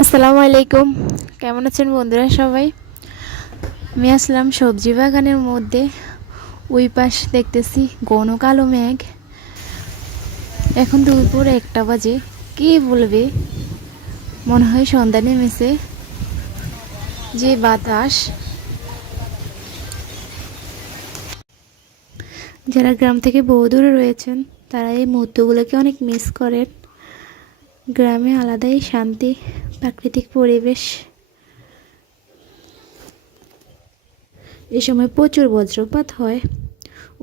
আসসালামু আলাইকুম। কেমন আছেন বন্ধুরা সবাই? আমি আসলাম সবজি বাগানের মধ্যে। ওই পাশ দেখতেছি ঘন কালো মেঘ। এখন দুপুর 1টা বাজে। কে বলবে, মনে হয় সন্ধ্যা নেমেছে। যে বাতাস! যারা গ্রাম থেকে বহু দূরে রয়েছেন তারা এই মুহূর্তগুলোকে অনেক মিস করেন। গ্রামে আলাদাই শান্তি, প্রাকৃতিক পরিবেশ। এ সময় প্রচুর বজ্রপাত হয়।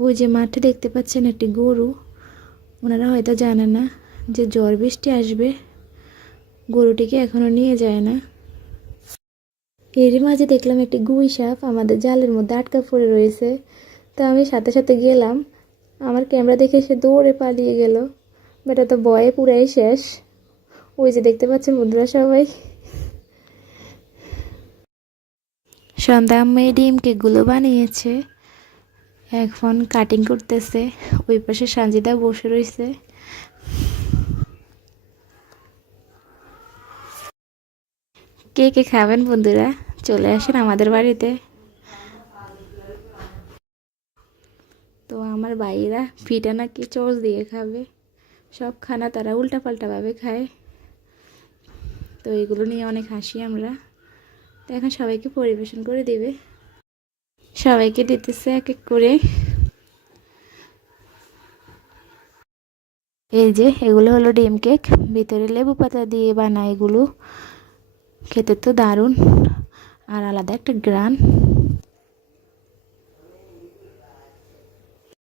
ওই যে মাঠে দেখতে পাচ্ছেন একটি গরু। ওনারা হয়তো জানে না যে ঝড় বৃষ্টি আসবে, গরুটিকে এখনো নিয়ে যায় না। এরই মাঝে দেখলাম একটি গুই সাপ আমাদের জালের মধ্যে আটকা পড়ে রয়েছে। তো আমি সাথে সাথে গেলাম, আমার ক্যামেরা দেখে সে দৌড়ে পালিয়ে গেল। বেটা তো ভয়ে পুরাই শেষ। ওই যে দেখতে পাচ্ছেন বন্ধুরা সবাই, সন্ধ্যা আম্মা এই ডিম কেকগুলো বানিয়েছে, এখন কাটিং করতেছে। ওই পাশে সানজিদা বসে রয়েছে। কে কে খাবেন বন্ধুরা, চলে আসেন আমাদের বাড়িতে। তো আমার ভাইয়েরা পিঠা নাকি চচ দিয়ে খাবে। সব খানা তারা উল্টাপাল্টাভাবে খায়। তো এগুলো নিয়ে অনেক হাসি আমরা। তো এখন সবাইকে পরিবেশন করে দিবে, সবাইকে দিতেছে এক এক করে। এই যে এগুলো হলো ডিম কেক, ভিতরে লেবু পাতা দিয়ে বানায়। এগুলো খেতে তো দারুণ, আর আলাদা একটা গ্রান।